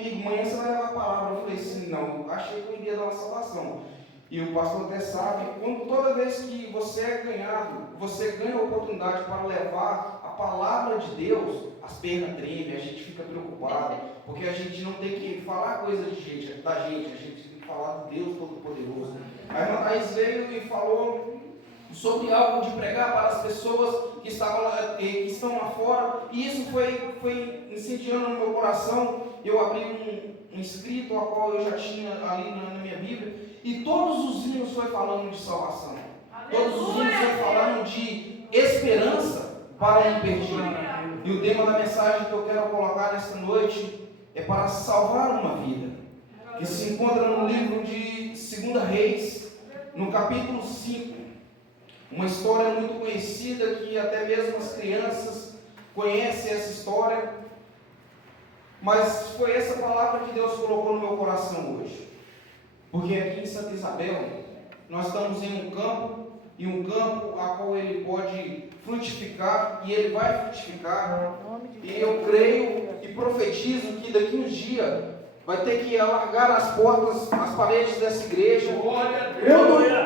comigo, amanhã você vai levar a palavra. Eu falei assim, não, eu achei que eu iria dar uma salvação. E o pastor até sabe, toda vez que você é ganhado, você ganha a oportunidade para levar a palavra de Deus, as pernas tremem, a gente fica preocupado, porque a gente não tem que falar coisa da gente, a gente tem que falar de Deus Todo-Poderoso. A irmã Thaís veio e falou sobre algo de pregar para as pessoas que estão lá fora, e isso foi incendiando no meu coração. Eu abri um escrito, a qual eu já tinha ali na minha Bíblia, e todos os hinos foi falando de salvação. Todos os hinos foi falando de esperança para um perdido. E o tema da mensagem que eu quero colocar nesta noite é para salvar uma vida, que se encontra no livro de 2 Reis, no capítulo 5. Uma história muito conhecida, que até mesmo as crianças conhecem essa história. Mas foi essa palavra que Deus colocou no meu coração hoje. Porque aqui em Santa Isabel, nós estamos em um campo, e um campo a qual ele pode frutificar, e ele vai frutificar. E eu creio e profetizo que daqui uns dias vai ter que alargar as portas, as paredes dessa igreja.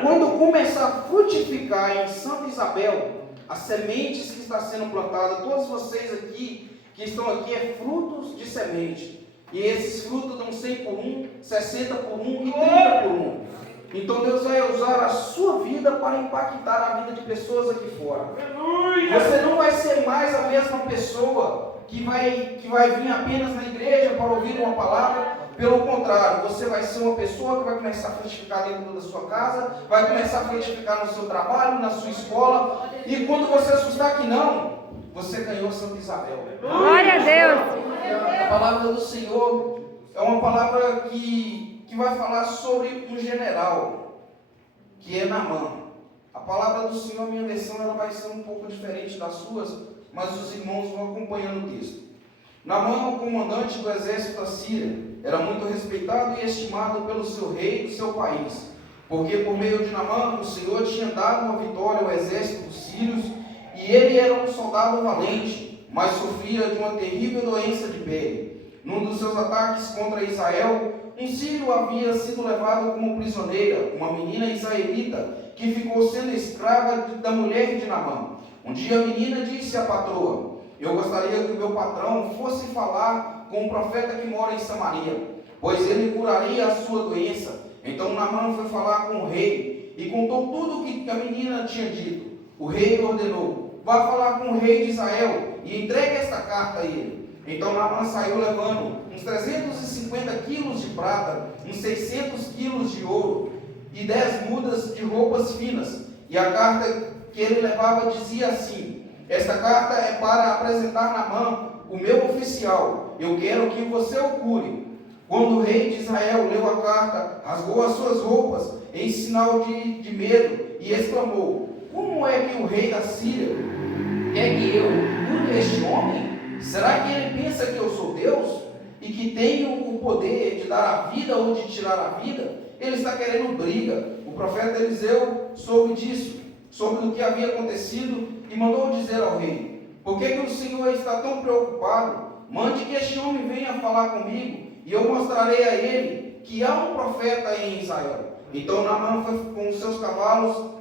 Quando começar a frutificar em Santa Isabel, as sementes que estão sendo plantadas, todos vocês aqui que estão aqui, é frutos de semente. E esses frutos dão 100 por 1, 60 por 1 e 30 por 1. Então Deus vai usar a sua vida para impactar a vida de pessoas aqui fora. Você não vai ser mais a mesma pessoa que vai vir apenas na igreja para ouvir uma palavra. Pelo contrário, você vai ser uma pessoa que vai começar a frutificar dentro da sua casa, vai começar a frutificar no seu trabalho, na sua escola. E quando você assustar que não, você ganhou Santa Isabel. Glória a Deus! A palavra do Senhor é uma palavra que vai falar sobre um general, que é Naamã. A palavra do Senhor, a minha versão, ela vai ser um pouco diferente das suas, mas os irmãos vão acompanhando o texto. Naamã, o comandante do exército da Síria, era muito respeitado e estimado pelo seu rei do seu país, porque por meio de Naamã o Senhor tinha dado uma vitória ao exército dos sírios, e ele era um soldado valente, mas sofria de uma terrível doença de pele. Num dos seus ataques contra Israel, um sírio havia sido levado como prisioneira, uma menina israelita, que ficou sendo escrava da mulher de Naamã. Um dia a menina disse à patroa: eu gostaria que o meu patrão fosse falar com o profeta que mora em Samaria, pois ele curaria a sua doença. Então Naamã foi falar com o rei e contou tudo o que a menina tinha dito. O rei ordenou: vá falar com o rei de Israel e entregue esta carta a ele. Então Naamã saiu levando uns 350 quilos de prata, uns 600 quilos de ouro e 10 mudas de roupas finas. E a carta que ele levava dizia assim: esta carta é para apresentar Naamã, o meu oficial. Eu quero que você o cure. Quando o rei de Israel leu a carta, rasgou as suas roupas em sinal de medo e exclamou: como é que o rei da Síria quer que eu cure este homem? Será que ele pensa que eu sou Deus e que tenho o poder de dar a vida ou de tirar a vida? Ele está querendo briga. O profeta Eliseu soube disso, soube do que havia acontecido, e mandou dizer ao rei: por que o Senhor está tão preocupado? Mande que este homem venha falar comigo, e eu mostrarei a ele que há um profeta em Israel. Então Naamã foi com os seus cavalos,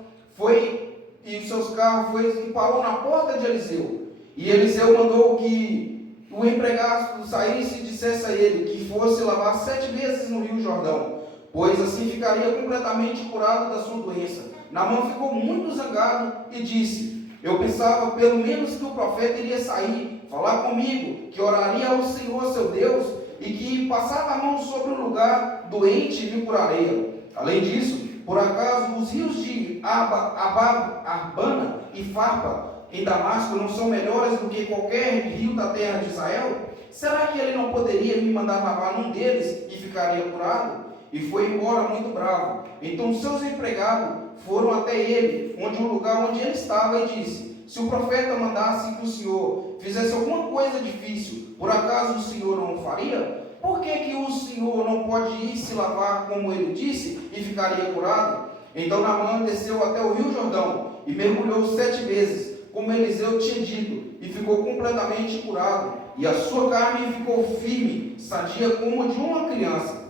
e os seus carros, e parou na porta de Eliseu. E Eliseu mandou que o empregado saísse e dissesse a ele que fosse lavar 7 vezes no rio Jordão, pois assim ficaria completamente curado da sua doença. Naamã ficou muito zangado e disse: eu pensava pelo menos que o profeta iria sair, falar comigo, que oraria ao Senhor seu Deus, e que passava a mão sobre o lugar doente e me curaria. Além disso, por acaso os rios de Arbana e Farpa em Damasco não são melhores do que qualquer rio da terra de Israel? Será que ele não poderia me mandar lavar num deles e ficaria curado? E foi embora muito bravo. Então seus empregados foram até ele, o lugar onde ele estava, e disse: se o profeta mandasse que o Senhor fizesse alguma coisa difícil, por acaso o Senhor não o faria? Por que o Senhor não pode ir se lavar como ele disse e ficaria curado? Então Naamã desceu até o rio Jordão e mergulhou 7 vezes, como Eliseu tinha dito, e ficou completamente curado. e a sua carne ficou firme, sadia como a de uma criança.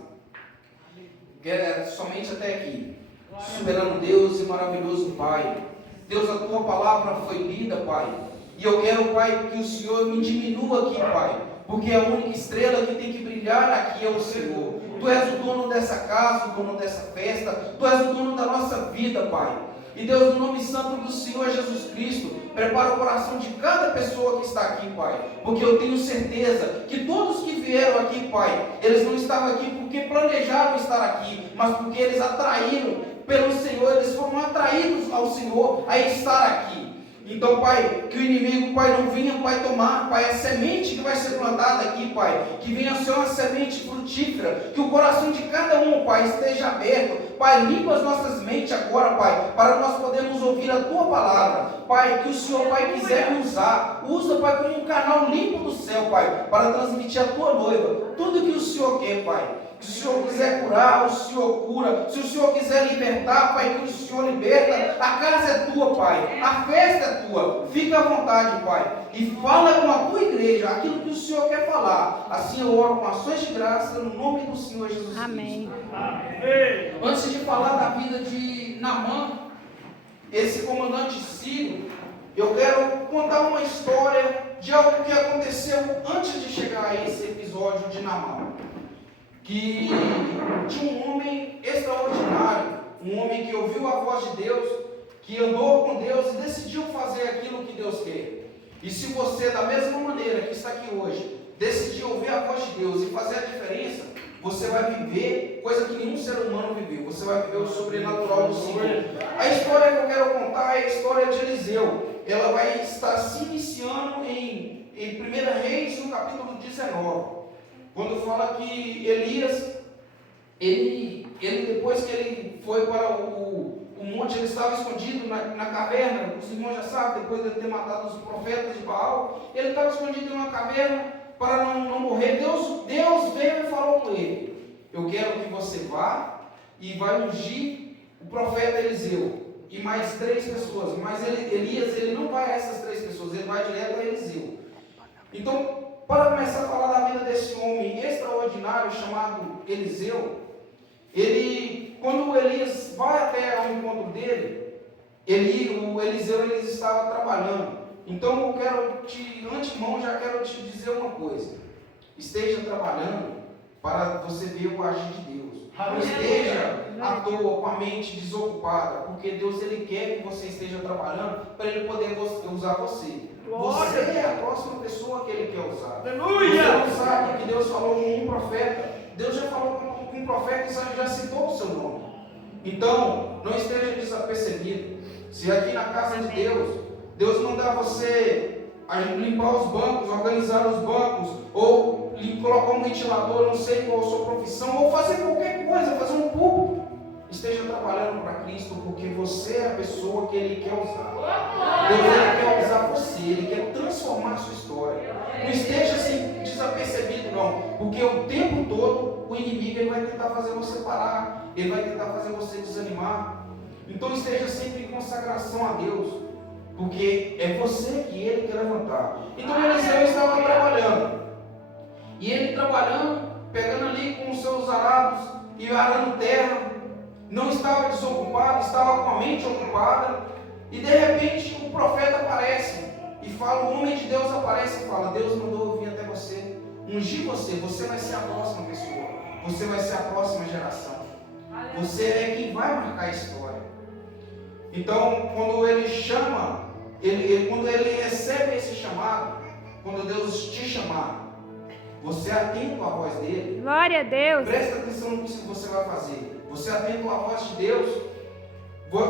Somente até aqui. Soberano Deus e maravilhoso Pai, Deus, a tua palavra foi lida, Pai, e eu quero, Pai, que o Senhor me diminua aqui, Pai, porque a única estrela que tem que brilhar aqui é o Senhor. Tu és o dono dessa casa, o dono dessa festa, Tu és o dono da nossa vida, Pai. E Deus, no nome santo do Senhor Jesus Cristo, prepara o coração de cada pessoa que está aqui, Pai, porque eu tenho certeza que todos que vieram aqui, Pai, eles não estavam aqui porque planejaram estar aqui, mas porque eles atraíram pelo Senhor, eles foram atraídos ao Senhor a estar aqui. Então, Pai, que o inimigo, Pai, não venha, Pai, tomar, Pai, a semente que vai ser plantada aqui, Pai, que venha ser uma semente frutífera, que o coração de cada um, Pai, esteja aberto. Pai, limpa as nossas mentes agora, Pai, para nós podermos ouvir a Tua palavra. Pai, que o Senhor, Pai, quiser me usar, usa, Pai, como um canal limpo do céu, Pai, para transmitir a Tua noiva tudo que o Senhor quer, Pai. Se o Senhor quiser curar, o Senhor cura. Se o Senhor quiser libertar, Pai, que o Senhor liberta. A casa é tua, Pai. A festa é tua. Fica à vontade, Pai. E fala com a tua igreja aquilo que o Senhor quer falar. Assim eu oro com ações de graça no nome do Senhor Jesus Amém. Cristo. Amém. Antes de falar da vida de Naamã, esse comandante sírio, eu quero contar uma história de algo que aconteceu antes de chegar a esse episódio de Naamã. Que tinha um homem extraordinário, um homem que ouviu a voz de Deus, que andou com Deus e decidiu fazer aquilo que Deus quer. E se você, da mesma maneira que está aqui hoje, decidir ouvir a voz de Deus e fazer a diferença, você vai viver coisa que nenhum ser humano viveu. Você vai viver o sobrenatural do Senhor. A história que eu quero contar é a história de Eliseu. Ela vai estar se iniciando em 1 Reis, no capítulo 19. Quando fala que Elias, ele depois que ele foi para o monte, ele estava escondido na caverna. Os irmãos já sabem, depois de ter matado os profetas de Baal, ele estava escondido em uma caverna para não morrer. Deus veio e falou com ele: eu quero que você vá e vai ungir o profeta Eliseu e mais 3 pessoas. Mas Elias, ele não vai a essas 3 pessoas, ele vai direto a Eliseu. Então, para começar a falar da vida desse homem extraordinário chamado Eliseu, quando Elias vai até ao encontro dele, o Eliseu ele estava trabalhando. Então de antemão já quero te dizer uma coisa: esteja trabalhando para você ver o agir de Deus. Não esteja à toa com a mente desocupada, porque Deus ele quer que você esteja trabalhando para ele poder usar você. Você é a próxima pessoa que ele quer usar. Aleluia! Você não sabe que Deus falou com um profeta. Deus já falou com um profeta e já citou o seu nome. Então, não esteja desapercebido. Se aqui na casa de Deus mandar você limpar os bancos, organizar os bancos, ou colocar um ventilador, não sei qual a sua profissão, ou fazer qualquer coisa, fazer um púlpito, esteja trabalhando para Cristo, porque você é a pessoa que Ele quer usar. Deus ele quer usar você, Ele quer transformar a sua história. Não esteja assim desapercebido, não, porque o tempo todo o inimigo ele vai tentar fazer você parar, ele vai tentar fazer você desanimar. Então esteja sempre em consagração a Deus, porque é você que Ele quer levantar. Então Eliseu estava trabalhando, e ele trabalhando, pegando ali com os seus arados e arando terra. Não estava desocupado, estava com a mente ocupada. E de repente o profeta aparece e fala, o homem de Deus aparece e fala: Deus mandou eu vir até você, ungir você, você vai ser a próxima pessoa, você vai ser a próxima geração, você é quem vai marcar a história. Então quando ele chama, quando ele recebe esse chamado, quando Deus te chamar, você atento à voz dele. Glória a Deus. Presta atenção no que você vai fazer. Você atento à voz de Deus.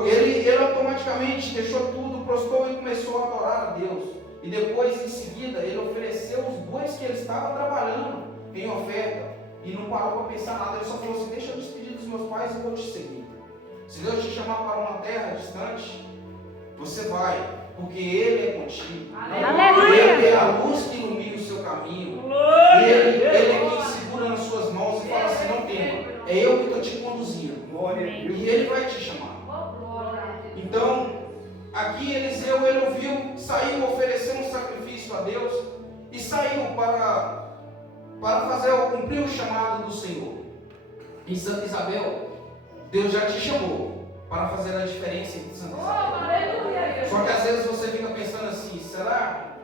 Ele automaticamente deixou tudo, prostrou e começou a adorar a Deus. E depois, em seguida, ele ofereceu os bois que ele estava trabalhando em oferta. E não parou para pensar nada. Ele só falou assim: deixa eu despedir dos meus pais e vou te seguir. Se Deus te chamar para uma terra distante, você vai, porque Ele é contigo. Aleluia. Ele é a luz que ilumina o seu caminho. E ele é quem segura nas suas mãos e fala assim: não tema, é eu que estou te conduzindo. E Ele vai te chamar. Então, aqui Eliseu, ele ouviu, saiu, ofereceu um sacrifício a Deus. e saiu para cumprir o chamado do Senhor. Em Santa Isabel, Deus já te chamou para fazer a diferença em Santa Isabel. Só que às vezes você fica pensando assim, será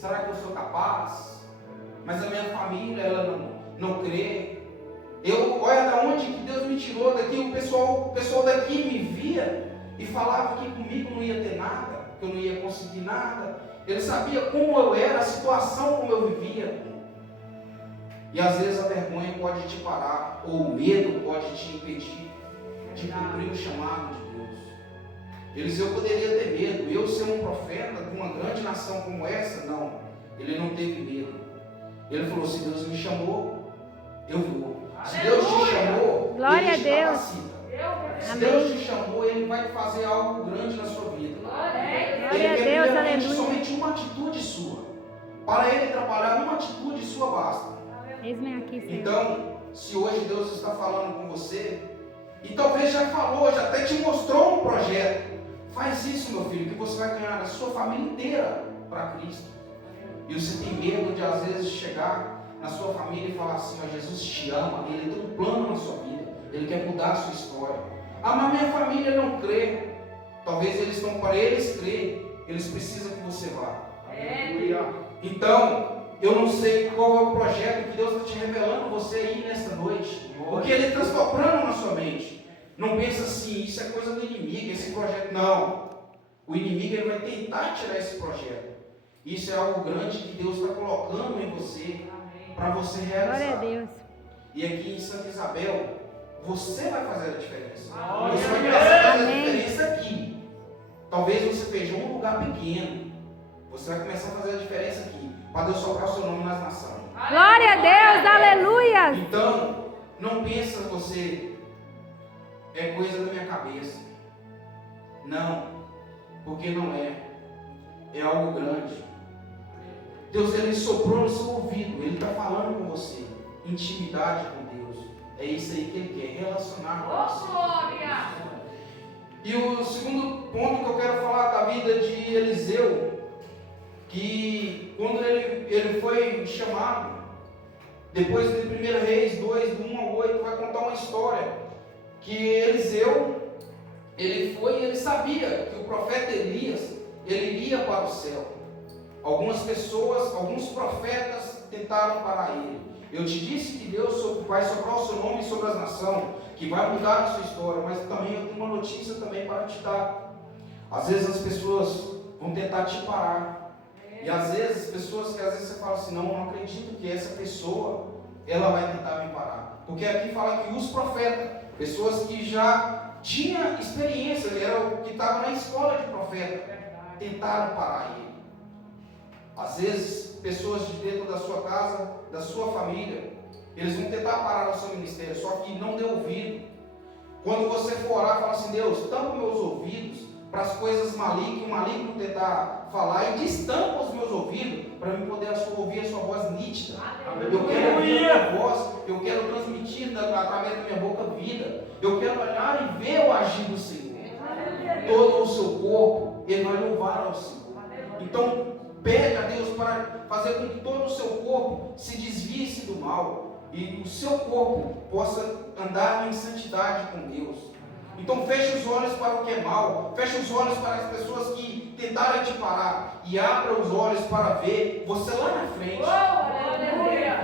que eu sou capaz? Mas a minha família, ela não crê. Olha da onde que Deus me tirou daqui. O pessoal daqui me via e falava que comigo não ia ter nada, que eu não ia conseguir nada. Ele sabia como eu era, a situação como eu vivia. E às vezes a vergonha pode te parar, ou o medo pode te impedir de cumprir o chamado de Deus. Eliseu poderia ter medo. Eu ser um profeta de uma grande nação como essa? Não. Ele não teve medo. Ele falou, se Deus me chamou, eu vou. Se Deus te chamou, glória Ele te a Deus. capacita. Se Amém. Deus te chamou, Ele vai fazer algo grande na sua vida. Glória Ele a quer Deus, primeiramente aleluia. somente uma atitude sua. Para Ele trabalhar, uma atitude sua basta. Eis-me aqui, Senhor. Então, se hoje Deus está falando com você, e talvez já falou, já até te mostrou um projeto, faz isso, meu filho, que você vai ganhar a sua família inteira para Cristo. E você tem medo de às vezes chegar na sua família e falar assim, ó, Jesus te ama, Ele tem um plano na sua vida, Ele quer mudar a sua história. Ah, mas minha família não crê. Talvez eles estão para eles crer, eles precisam que você vá. Então, eu não sei qual é o projeto que Deus está te revelando você aí nesta noite. Porque Ele está soprando na sua mente. Não pensa assim, isso é coisa do inimigo, esse projeto. Não. O inimigo ele vai tentar tirar esse projeto. Isso é algo grande que Deus está colocando em você para você realizar. Glória a Deus. E aqui em Santa Isabel, você vai fazer a diferença. Você vai começar a fazer a diferença aqui. Talvez você esteja em um lugar pequeno. Você vai começar a fazer a diferença aqui. Para Deus soprar o seu nome nas nações. Glória a Deus, aleluia. Então, não pensa você, é coisa da minha cabeça. Não, porque não é. É algo grande. Deus, Ele soprou no seu ouvido. Ele está falando com você. Intimidade com Deus. É isso aí que Ele quer, relacionar com você. E o segundo ponto que eu quero falar da vida de Eliseu, que quando ele foi chamado, depois de 1 Reis 2, do 1 ao 8, vai contar uma história, que Eliseu, ele sabia que o profeta Elias, ele iria para o céu. Algumas pessoas, alguns profetas tentaram parar ele. Eu te disse que Deus vai soprar o seu nome sobre as nações, que vai mudar a sua história, mas também eu tenho uma notícia também para te dar. Às vezes as pessoas vão tentar te parar. E às vezes, pessoas que às vezes você fala assim, não acredito que essa pessoa, ela vai tentar me parar. Porque aqui fala que os profetas, pessoas que já tinham experiência, que estavam na escola de profeta, tentaram parar ele. Às vezes, pessoas de dentro da sua casa, da sua família, eles vão tentar parar o seu ministério, só que não deu ouvido. Quando você for orar, fala assim, Deus, tampa meus ouvidos para as coisas malignas, que o maligno tentar falar, e destampa os meus ouvidos para eu poder ouvir a sua voz nítida. Eu quero ouvir a tua voz, eu quero transmitir através da minha boca vida. Eu quero olhar e ver o agir do Senhor. Todo o seu corpo, ele vai louvar ao Senhor. Então, pede a Deus para fazer com que todo o seu corpo se desvie do mal e o seu corpo possa andar em santidade com Deus. Então feche os olhos para o que é mal, feche os olhos para as pessoas que tentaram te parar e abra os olhos para ver você lá na frente.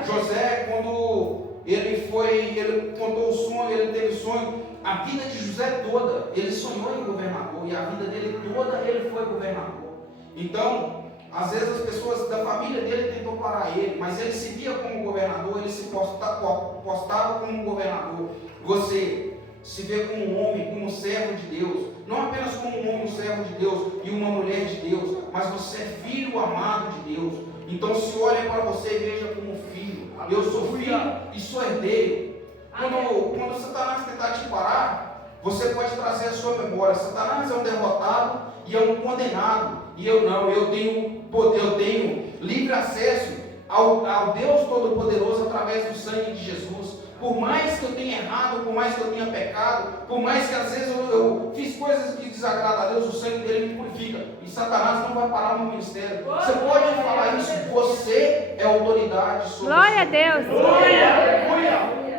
José, quando ele contou o sonho, ele teve sonho, a vida de José toda, ele sonhou em governador e a vida dele toda ele foi governador. Então, às vezes as pessoas da família dele tentou parar ele, mas ele se via como governador, ele se postava como governador. Você se vê como um homem, como um servo de Deus, não apenas como um homem, um servo de Deus e uma mulher de Deus, mas você é filho amado de Deus. Então se olhe para você e veja como filho. Eu sou filho e sou herdeiro. Quando Satanás tentar te parar, você pode trazer a sua memória. Satanás é um derrotado e é um condenado. E eu não, eu tenho poder, eu tenho livre acesso ao Deus Todo-Poderoso através do sangue de Jesus. Por mais que eu tenha errado, por mais que eu tenha pecado, por mais que às vezes eu fiz coisas que desagradam a Deus, o sangue dele me purifica. E Satanás não vai parar no ministério. Você pode falar isso, você é autoridade sobre isso. Glória a Deus.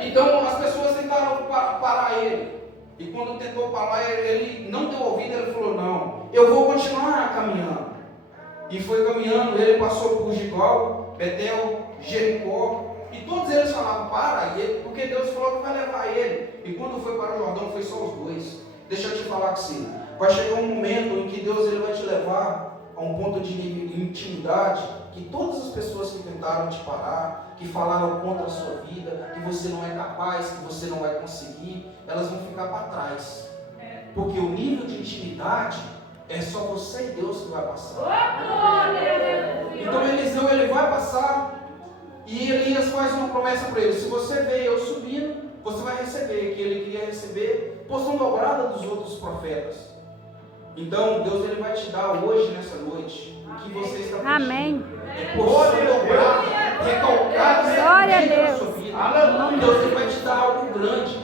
Então as pessoas tentaram parar ele. E quando tentou parar, ele não deu ouvido, ele falou, não, eu vou continuar caminhando. E foi caminhando, ele passou por Gigal, Betel, Jericó, e todos eles falavam, para, porque Deus falou que vai levar ele. E quando foi para o Jordão, foi só os dois. Deixa eu te falar que sim, vai chegar um momento em que Deus ele vai te levar a um ponto de intimidade, que todas as pessoas que tentaram te parar, que falaram contra a sua vida, que você não é capaz, que você não vai conseguir, elas vão ficar para trás. Porque o nível de intimidade é só você e Deus que vai passar. Então Eliseu ele vai passar e Elias faz uma promessa para ele: se você ver eu subindo, você vai receber, que ele queria receber porção dobrada dos outros profetas. Então Deus ele vai te dar hoje, nessa noite, o que você está pedindo. Amém. É porção dobrada, recalcada, Glória a Deus. sua vida. Deus ele vai te dar algo grande,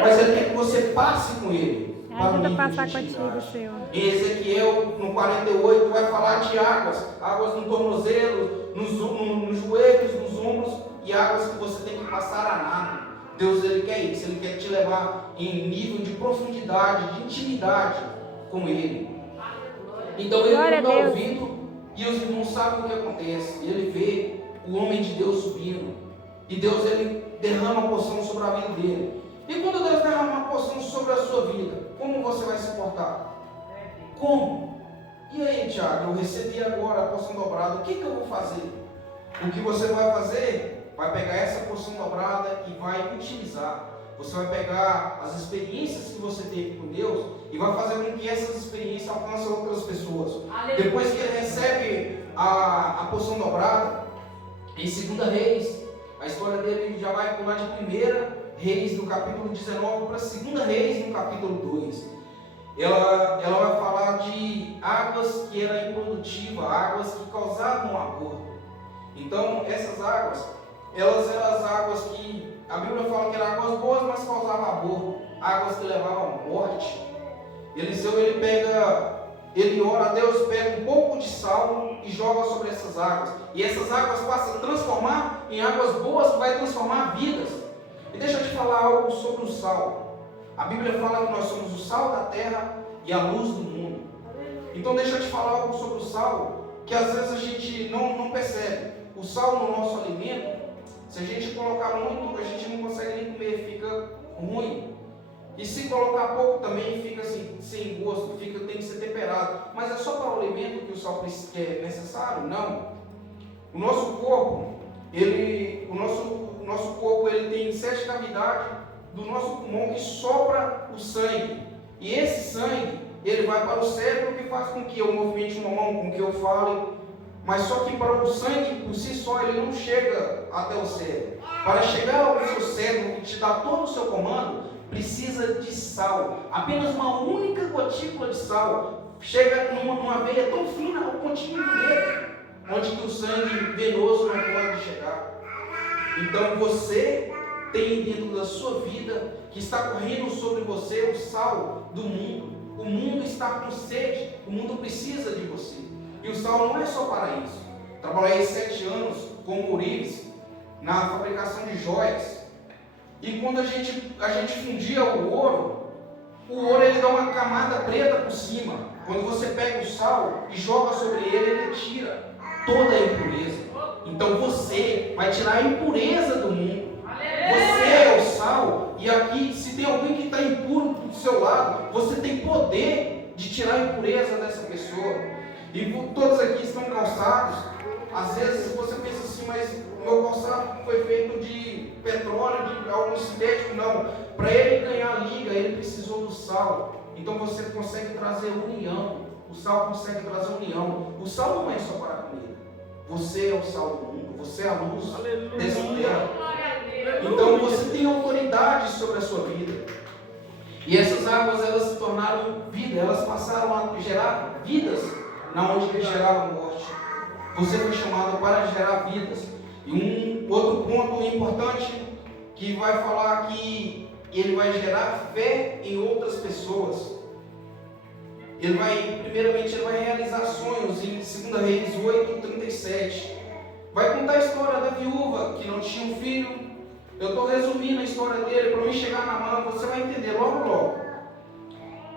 mas ele quer que você passe com ele. Ajuda a passar contigo, Senhor. Em Ezequiel, no 48, vai falar de águas no tornozelo, nos joelhos, nos ombros, e águas que você tem que passar a nada. Deus ele quer isso, ele quer te levar em nível de profundidade, de intimidade com ele. Então ele não está ouvindo, e os irmãos sabem o que acontece. Ele vê o homem de Deus subindo, e Deus ele derrama a porção sobre a vida dele. E quando Deus derrama uma porção sobre a sua vida, como você vai se portar? Como? E aí, Tiago, eu recebi agora a porção dobrada, o que eu vou fazer? O que você vai fazer? Vai pegar essa porção dobrada e vai utilizar. Você vai pegar as experiências que você teve com Deus e vai fazer com que essas experiências alcancem outras pessoas. Aleluia. Depois que ele recebe a porção dobrada, em 2 Reis, a história dele já vai pular de 1 Reis, no capítulo 19, para 2 Reis, no capítulo 2. Ela vai falar de águas que eram improdutivas, águas que causavam aborto. Então, essas águas, elas eram as águas que, a Bíblia fala que eram águas boas, mas causavam aborto, águas que levavam à morte. Eliseu, ele ora a Deus, pega um pouco de sal e joga sobre essas águas. E essas águas passam a transformar em águas boas, que vai transformar vidas. E deixa eu te falar algo sobre o sal. A Bíblia fala que nós somos o sal da terra e a luz do mundo. Então deixa eu te falar algo sobre o sal, que às vezes a gente não percebe. O sal no nosso alimento, se a gente colocar muito, a gente não consegue nem comer, fica ruim. E se colocar pouco também fica assim, sem gosto, tem que ser temperado. Mas é só para o alimento que o sal é necessário? Não. O nosso corpo, ele tem 7 cavidades do nosso pulmão que sopra o sangue. E esse sangue, ele vai para o cérebro, que faz com que eu movimente uma mão, com que eu fale. Mas só que para o sangue, por si só, ele não chega até o cérebro. Para chegar ao seu cérebro, que te dá todo o seu comando, precisa de sal. Apenas uma única gotícula de sal chega numa veia tão fina, ao pontinho do dedo, onde que o sangue venoso não pode chegar. Então você tem dentro da sua vida, que está correndo sobre você, o sal do mundo. O mundo está com sede, o mundo precisa de você. E o sal não é só para isso. Trabalhei 7 anos com ourives na fabricação de joias. E quando a gente fundia o ouro ele dá uma camada preta por cima. Quando você pega o sal e joga sobre ele tira toda a impureza. Então você vai tirar a impureza do mundo. Você é o sal. E aqui, se tem alguém que está impuro do seu lado, você tem poder de tirar a impureza dessa pessoa. E todos aqui estão calçados. Às vezes você pensa assim, mas o meu calçado foi feito de petróleo, de algo sintético. Não. Para ele ganhar liga, ele precisou do sal. Então você consegue trazer união. O sal consegue trazer união. O sal não é só para comer. Você é o sal do mundo. Você é a luz dessa terra. Então você tem autoridade sobre a sua vida. E essas águas, elas se tornaram vida. Elas passaram a gerar vidas na onde que gerava morte. Você foi chamado para gerar vidas. E um outro ponto importante que vai falar que ele vai gerar fé em outras pessoas. Primeiramente, ele vai realizar sonhos em 2 Reis 8:37. Vai contar a história da viúva que não tinha um filho. Eu estou resumindo a história dele para me chegar na mão, você vai entender logo.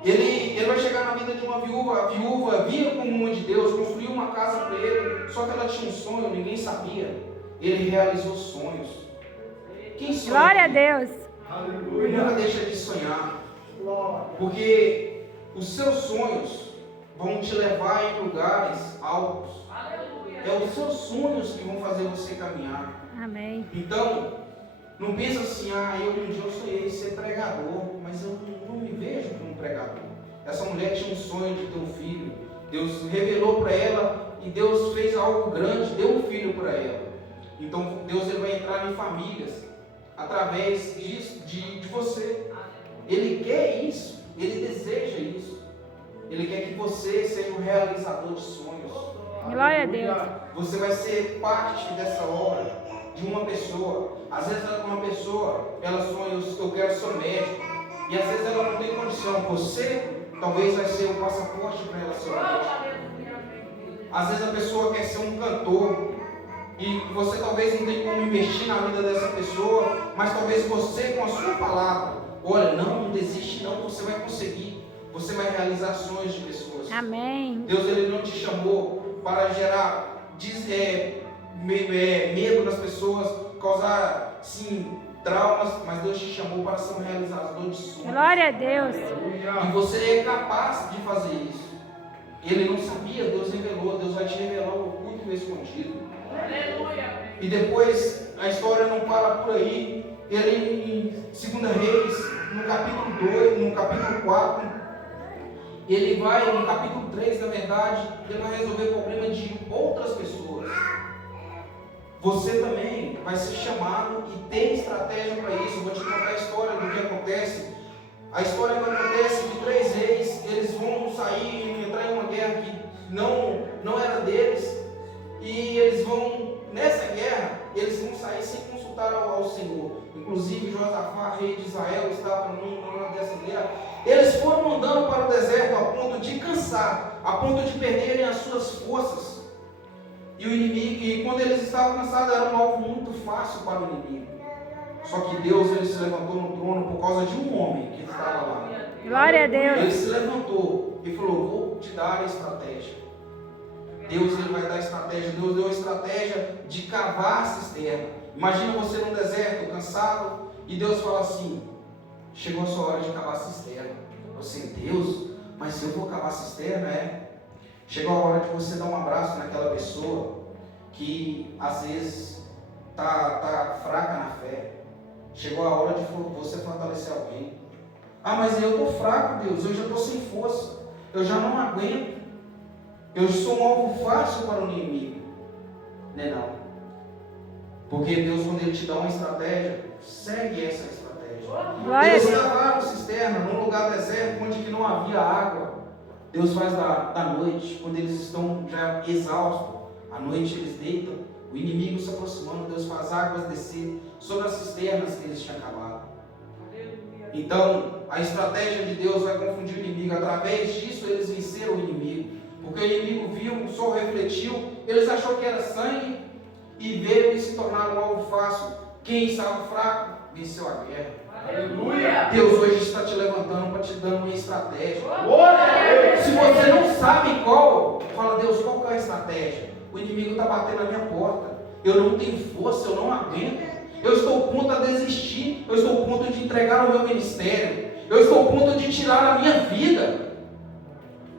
Ele vai chegar na vida de uma viúva. A viúva via como uma de Deus, construiu uma casa para ele, só que ela tinha um sonho, ninguém sabia. Ele realizou sonhos. Quem sonha? Glória a Deus. Nunca deixa de sonhar, porque os seus sonhos vão te levar em lugares altos. É os seus sonhos que vão fazer você caminhar. Amém. Então, não pensa assim, um dia eu sonhei ser pregador, mas eu não me vejo como pregador. Essa mulher tinha um sonho de ter um filho. Deus revelou para ela e Deus fez algo grande, deu um filho para ela. Então, Deus ele vai entrar em famílias através de você. Ele quer isso, ele deseja isso. Ele quer que você seja um realizador de sonhos. Glória a Deus. Você vai ser parte dessa obra de uma pessoa. Às vezes uma pessoa, ela sonha, eu quero ser médico, e às vezes ela não tem condição. Você talvez vai ser um passaporte para ela ser médico. Às vezes a pessoa quer ser um cantor, e você talvez não tem como investir na vida dessa pessoa, mas talvez você com a sua palavra, olha, não desiste não, você vai conseguir. Você vai realizar sonhos de pessoas. Amém. Deus ele não te chamou para gerar medo nas pessoas, causar sim traumas, mas Deus te chamou para ser um realizador de sonhos. Glória a Deus. E você é capaz de fazer isso. Ele não sabia, Deus revelou. Deus vai te revelar o oculto e o escondido. Aleluia. E depois a história não para por aí. Ele em 2 Reis, no capítulo 2, no capítulo 4, ele vai, no capítulo 3, na verdade, ele vai resolver o problema de outras pessoas. Você também vai ser chamado e tem estratégia para isso. Eu vou te contar a história do que acontece. A história que acontece de 3 reis, eles vão sair e entrar em uma guerra que não era deles. E eles vão, nessa guerra, eles vão sair sem consultar ao Senhor. Inclusive Josafá, rei de Israel, estava numa dessa guerra. Eles foram andando para o deserto a ponto de cansar, a ponto de perderem as suas forças. E o inimigo, e quando eles estavam cansados, era um alvo muito fácil para o inimigo. Só que Deus ele se levantou no trono por causa de um homem que estava lá. Glória a Deus. Ele se levantou e falou: vou te dar a estratégia. Deus ele vai dar a estratégia. Deus deu a estratégia de cavar a cisterna. Imagina você num deserto, cansado, e Deus fala assim: chegou a sua hora de cavar a cisterna. Você, Deus, mas se eu vou cavar a cisterna, chegou a hora de você dar um abraço naquela pessoa que às vezes está fraca na fé. Chegou a hora de você fortalecer alguém. Mas eu estou fraco, Deus, eu já estou sem força, eu já não aguento, eu sou um alvo fácil para o inimigo. Não. Porque Deus, quando Ele te dá uma estratégia, segue essa estratégia. Eles cavaram cisterna num lugar deserto onde que não havia água. Deus faz da noite, quando eles estão já exaustos, à noite eles deitam, o inimigo se aproximando, Deus faz águas descer sobre as cisternas que eles tinham cavado. Então, a estratégia de Deus vai confundir o inimigo. Através disso, eles venceram o inimigo. Porque o inimigo viu, o sol refletiu, eles acharam que era sangue e veio e se tornaram um alvo fácil. Quem estava fraco, venceu a guerra. Aleluia. Deus hoje está te levantando para te dar uma estratégia. Se você não sabe qual, fala: Deus, qual que é a estratégia? O inimigo está batendo na minha porta. Eu não tenho força, eu não aguento. Eu estou ao ponto de desistir. Eu estou ao ponto de entregar o meu ministério. Eu estou ao ponto de tirar a minha vida.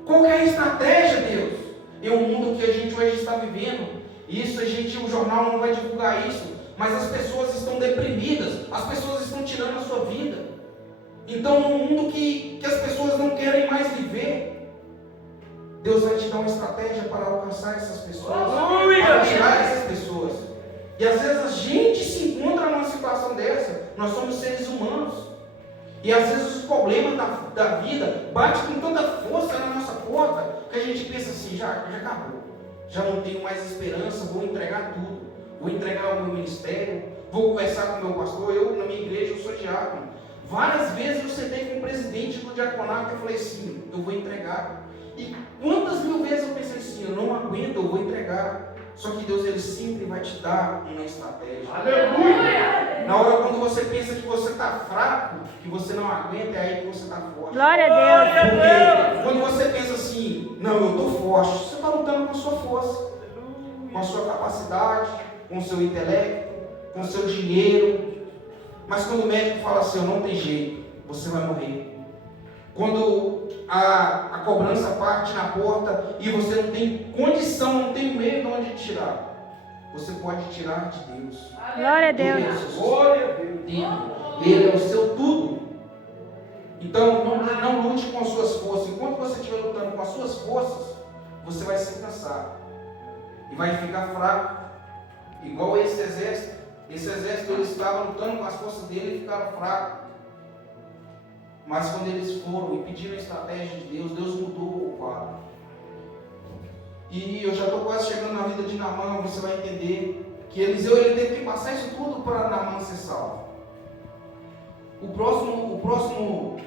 Qual que é a estratégia, Deus? Em um mundo que a gente hoje está vivendo, isso o jornal não vai divulgar isso, mas as pessoas estão deprimidas, as pessoas estão tirando a sua vida. Então, num mundo que as pessoas não querem mais viver, Deus vai te dar uma estratégia para alcançar essas pessoas, para tirar essas pessoas. E às vezes a gente se encontra numa situação dessa. Nós somos seres humanos. E às vezes os problemas da vida batem com tanta força na nossa porta, que a gente pensa assim: já acabou. Já não tenho mais esperança, vou entregar tudo. Vou entregar o meu ministério, vou conversar com o meu pastor, eu na minha igreja, eu sou diácono. Várias vezes eu sentei com o presidente do diaconato e falei assim, eu vou entregar. E quantas mil vezes eu pensei assim, eu não aguento, eu vou entregar. Só que Deus, Ele sempre vai te dar uma estratégia. Aleluia! Na hora quando você pensa que você está fraco, que você não aguenta, é aí que você está forte. Glória a Deus. Porque quando você pensa assim, não, eu estou forte, você está lutando com a sua força, com a sua capacidade, com o seu intelecto, com o seu dinheiro. Mas quando o médico fala assim, não tem jeito, você vai morrer. Quando a cobrança parte na porta e você não tem condição, não tem meio de onde tirar, você pode tirar de Deus. Glória a Deus. Ele é o seu tudo. Então não lute com as suas forças. Enquanto você estiver lutando com as suas forças, você vai se cansar e vai ficar fraco, igual esse exército. Esse exército, eles estavam lutando com as forças dele e ficaram fracos. Mas quando eles foram e pediram a estratégia de Deus, Deus mudou o quadro. E eu já estou quase chegando na vida de Naamã, você vai entender que Eliseu, ele teve que passar isso tudo para Naamã ser salvo. O próximo,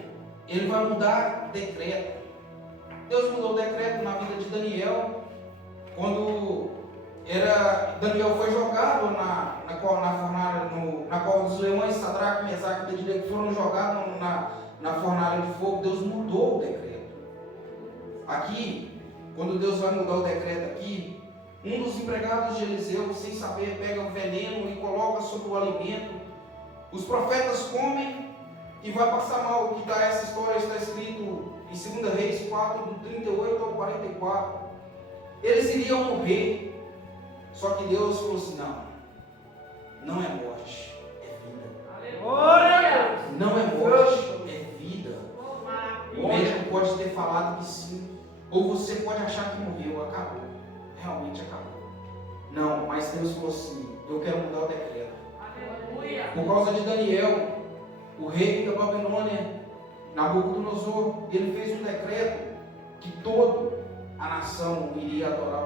ele vai mudar decreto. Deus mudou o decreto na vida de Daniel, quando Daniel foi jogado na fornalha, na cova dos leões. Sadraque, Mesaque e Abednego foram jogados na fornalha de fogo. Deus mudou o decreto. Aqui, quando Deus vai mudar o decreto aqui, um dos empregados de Eliseu, sem saber, pega o veneno e coloca sobre o alimento. Os profetas comem e vai passar mal. Que tá, essa história está escrito em 2 Reis 4, do 38 ao 44. Eles iriam morrer. Só que Deus falou assim, não é morte, é vida. Não é morte, é vida. O médico pode ter falado que sim, ou você pode achar que morreu, acabou. Realmente acabou. Não, mas Deus falou assim, eu quero mudar o decreto. Por causa de Daniel, o rei da Babilônia, Nabucodonosor, ele fez um decreto que toda a nação iria adorar